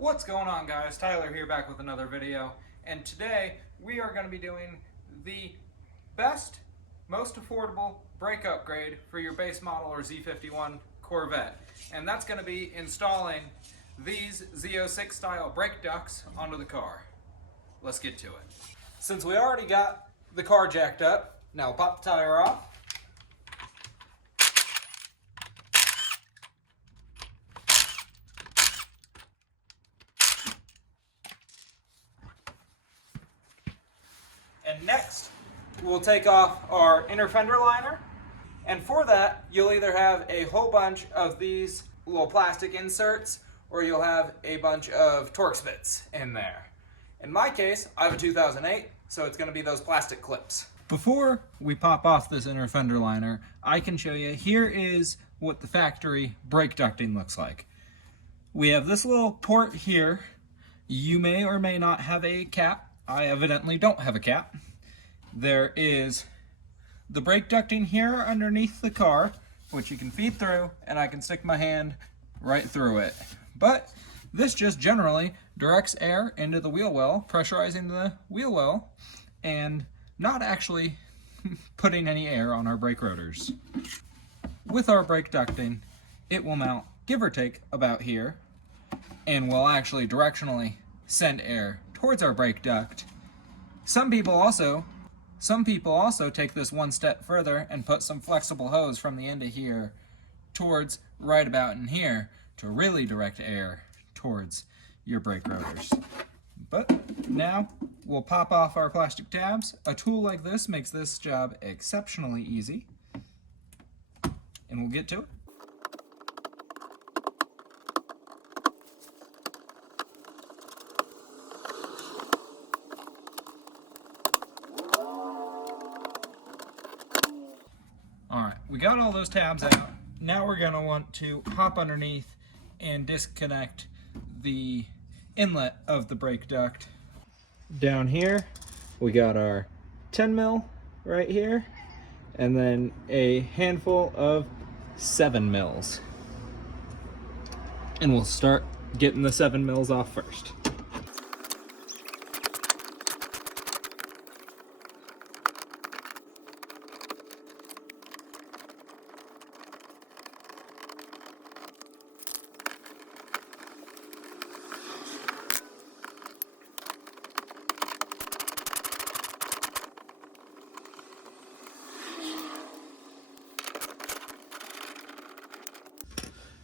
What's going on, guys? Tyler here, back with another video, and today we are going to be doing the best, most affordable brake upgrade for your base model or Z51 Corvette, and that's going to be installing these Z06 style brake ducts onto the car. Let's get to it. Since we already got the car jacked up, now we'll pop the tire off. And next, we'll take off our inner fender liner. And for that, you'll either have a whole bunch of these little plastic inserts, or you'll have a bunch of Torx bits in there. In my case, I have a 2008, so it's gonna be those plastic clips. Before we pop off this inner fender liner, I can show you, here is what the factory brake ducting looks like. We have this little port here. You may or may not have a cap. I evidently don't have a cap. There is the brake ducting here underneath the car, which you can feed through, and I can stick my hand right through it. But this just generally directs air into the wheel well, pressurizing the wheel well, and not actually putting any air on our brake rotors. With our brake ducting, it will mount, give or take, about here, and will actually directionally send air towards our brake duct. Some people also take this one step further and put some flexible hose from the end of here towards right about in here to really direct air towards your brake rotors. But now we'll pop off our plastic tabs. A tool like this makes this job exceptionally easy, and we'll get to it. Alright, we got all those tabs out. Now we're going to want to hop underneath and disconnect the inlet of the brake duct. Down here, we got our 10 mil right here, and then a handful of 7 mils. And we'll start getting the 7 mils off first.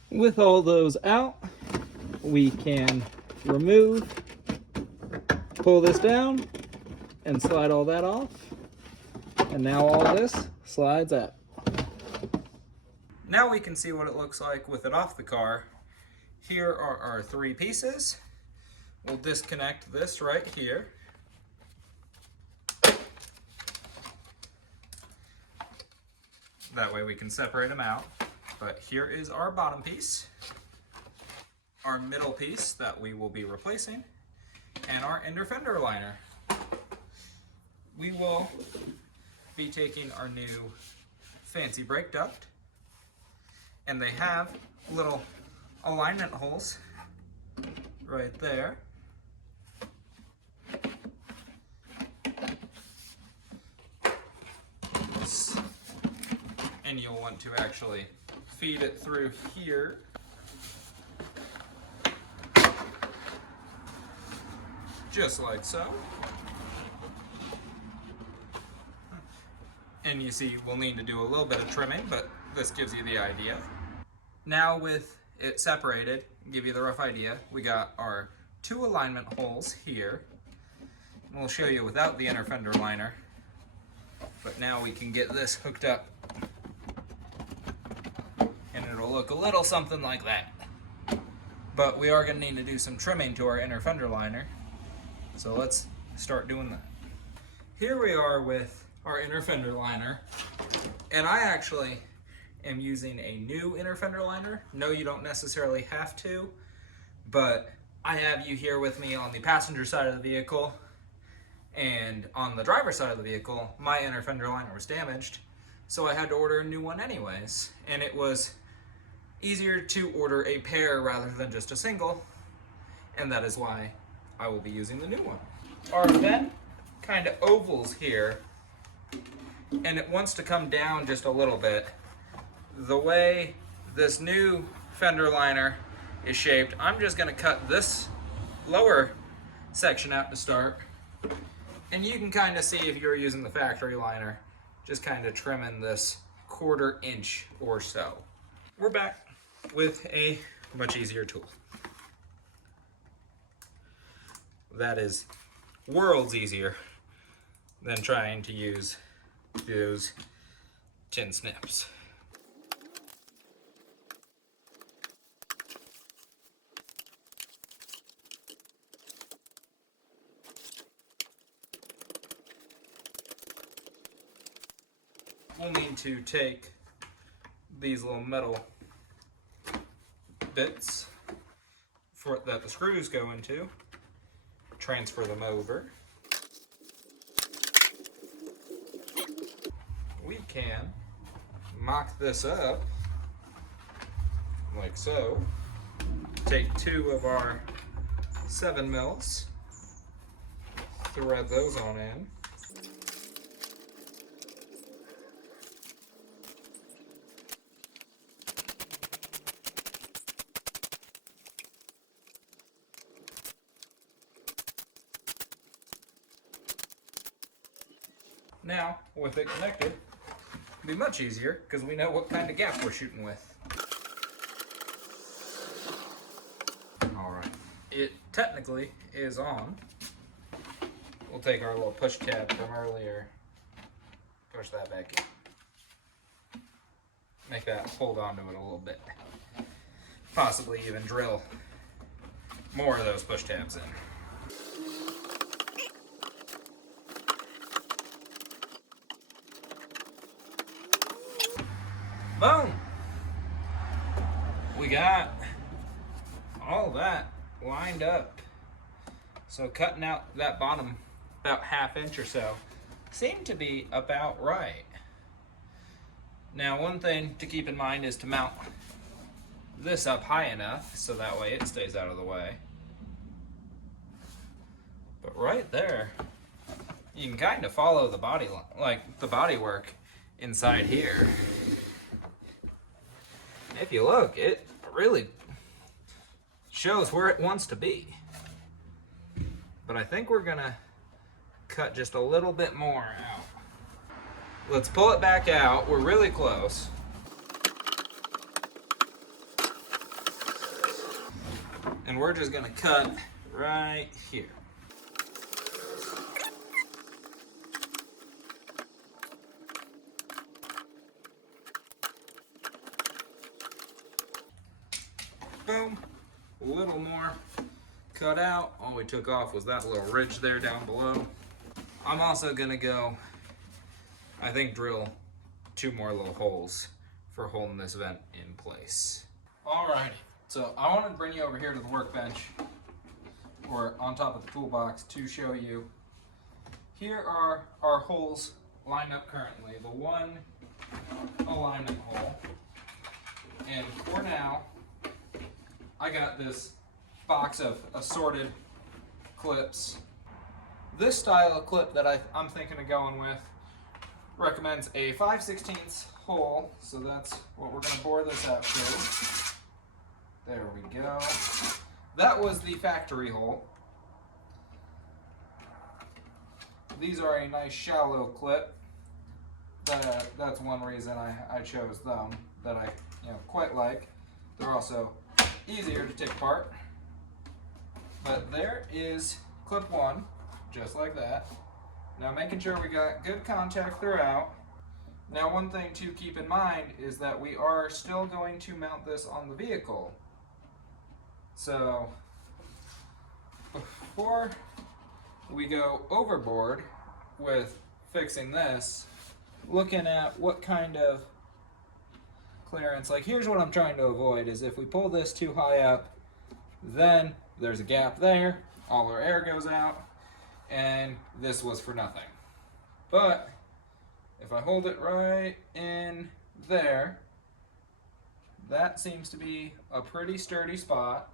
With all those out, we can remove, pull this down, and slide all that off. And now all this slides out. Now we can see what it looks like with it off the car. Here are our 3 pieces. We'll disconnect this right here. That way we can separate them out. But here is our bottom piece, our middle piece that we will be replacing, and our inner fender liner. We will be taking our new fancy brake duct, and they have little alignment holes right there. And you'll want to actually feed it through here. Just like so. And you see we'll need to do a little bit of trimming, but this gives you the idea. Now with it separated, give you the rough idea, we got our 2 alignment holes here. And we'll show you without the inner fender liner, but now we can get this hooked up. It'll look a little something like that. But we are going to need to do some trimming to our inner fender liner. So let's start doing that. Here we are with our inner fender liner. And I actually am using a new inner fender liner. No, you don't necessarily have to, but I have you here with me on the passenger side of the vehicle. And on the driver's side of the vehicle, my inner fender liner was damaged. So I had to order a new one anyways. And it was easier to order a pair rather than just a single. and that is why I will be using the new one. Our vent kind of ovals here, and it wants to come down just a little bit. The way this new fender liner is shaped, I'm just going to cut this lower section out to start, and you can kind of see if you're using the factory liner, just kind of trimming this 1/4 inch or so. We're back with a much easier tool. That is worlds easier than trying to use those tin snips. We'll need to take these little metal bits that the screws go into, transfer them over. We can mock this up like so. Take 2 of our 7 mils, thread those on in. Now, with it connected, it'll be much easier because we know what kind of gap we're shooting with. Alright, it technically is on. We'll take our little push tab from earlier, push that back in. Make that hold on to it a little bit. Possibly even drill more of those push tabs in. Boom! We got all that lined up. So cutting out that bottom about 1/2 inch or so seemed to be about right. Now, one thing to keep in mind is to mount this up high enough so that way it stays out of the way. But right there, you can kind of follow the body, like the body work inside here. If you look, it really shows where it wants to be. But I think we're gonna cut just a little bit more out. Let's pull it back out. We're really close. And we're just gonna cut right here. Boom, a little more cut out. All we took off was that little ridge there down below. I'm also gonna go, I think, drill 2 more little holes for holding this vent in place. Alrighty, so I wanted to bring you over here to the workbench, or on top of the toolbox, to show you. Here are our holes lined up currently. The one alignment hole, and for now, I got this box of assorted clips. This style of clip that I'm thinking of going with recommends a 5/16 hole, so that's what we're going to bore this out to. There we go. That was the factory hole. These are a nice shallow clip. That's one reason I chose them, that I quite like. They're also easier to take apart. But there is clip 1, just like that. Now, making sure we got good contact throughout. Now, one thing to keep in mind is that we are still going to mount this on the vehicle. So before we go overboard with fixing this, looking at what kind of clearance, like here's what I'm trying to avoid, is if we pull this too high up, then there's a gap there, all our air goes out, and this was for nothing. But if I hold it right in there, that seems to be a pretty sturdy spot.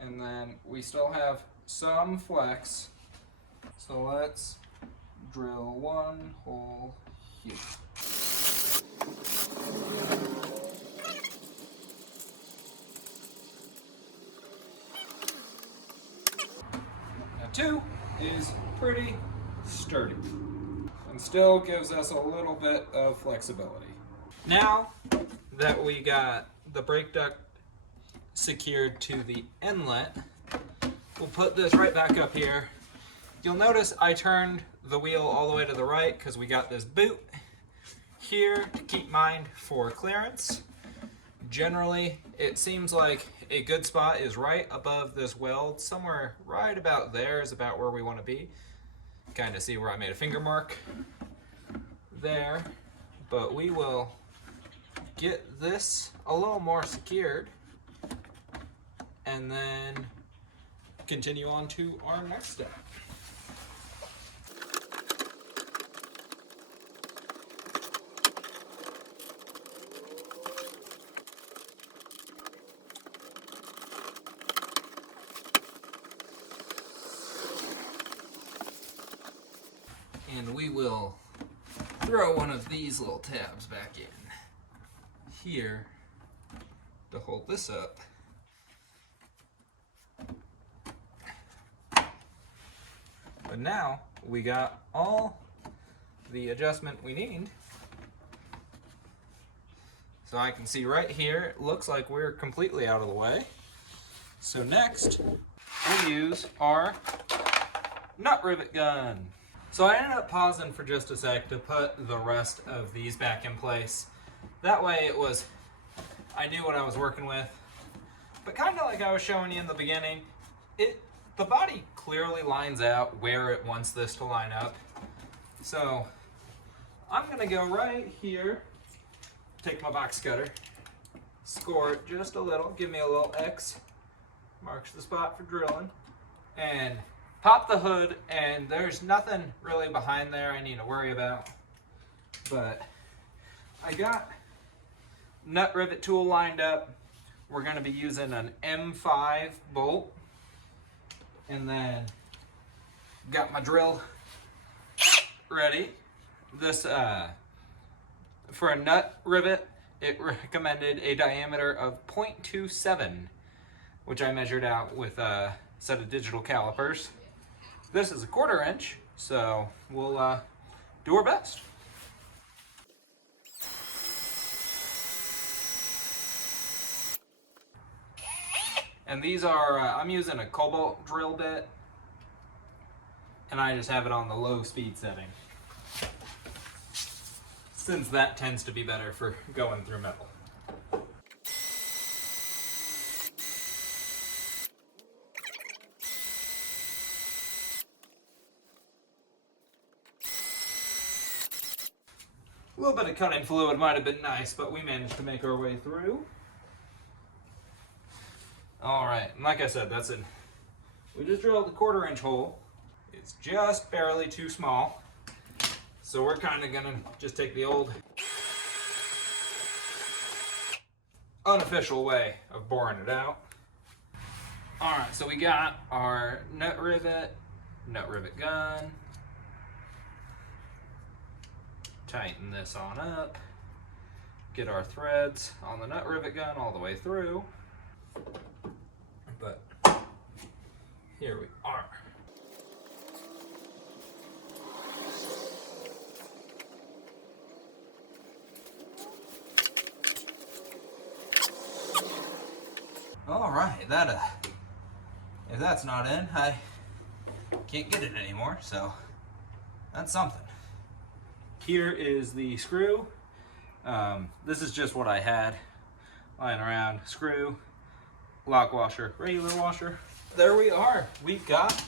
and then we still have some flex. So let's drill one hole here. Now 2 is pretty sturdy and still gives us a little bit of flexibility. Now that we got the brake duct secured to the inlet, we'll put this right back up here. You'll notice I turned the wheel all the way to the right because we got this boot here to keep mine for clearance. Generally, it seems like a good spot is right above this weld. Somewhere right about there is about where we want to be. Kind of see where I made a finger mark there. But we will get this a little more secured and then continue on to our next step. And we will throw one of these little tabs back in here to hold this up. But now we got all the adjustment we need. So I can see right here, it looks like we're completely out of the way. So next, we'll use our nut rivet gun. So I ended up pausing for just a sec to put the rest of these back in place. That way I knew what I was working with. But kind of like I was showing you in the beginning, the body clearly lines out where it wants this to line up. So I'm gonna go right here, take my box cutter, score it just a little, give me a little X, marks the spot for drilling, and pop the hood, and there's nothing really behind there I need to worry about. But I got nut rivet tool lined up. We're gonna be using an M5 bolt. And then got my drill ready. This, for a nut rivet, it recommended a diameter of 0.27, which I measured out with a set of digital calipers. This is a 1/4 inch, so we'll do our best. And these are, I'm using a cobalt drill bit, and I just have it on the low speed setting, since that tends to be better for going through metal. A little bit of cutting fluid might have been nice, but we managed to make our way through. All right, and like I said, we just drilled a 1/4 inch hole. It's just barely too small. So we're kind of gonna just take the old unofficial way of boring it out. All right, so we got our nut rivet gun. Tighten this on up. Get our threads on the nut rivet gun all the way through. But here we are. All right, if that's not in, I can't get it anymore, so that's something. Here is the screw. This is just what I had lying around. Screw, lock washer, regular washer. There we are. We've got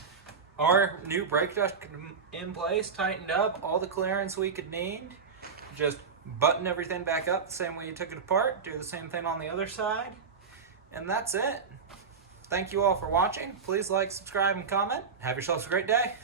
our new brake duct in place, tightened up, all the clearance we could need. Just button everything back up the same way you took it apart. Do the same thing on the other side. And that's it. Thank you all for watching. Please like, subscribe, and comment. Have yourselves a great day.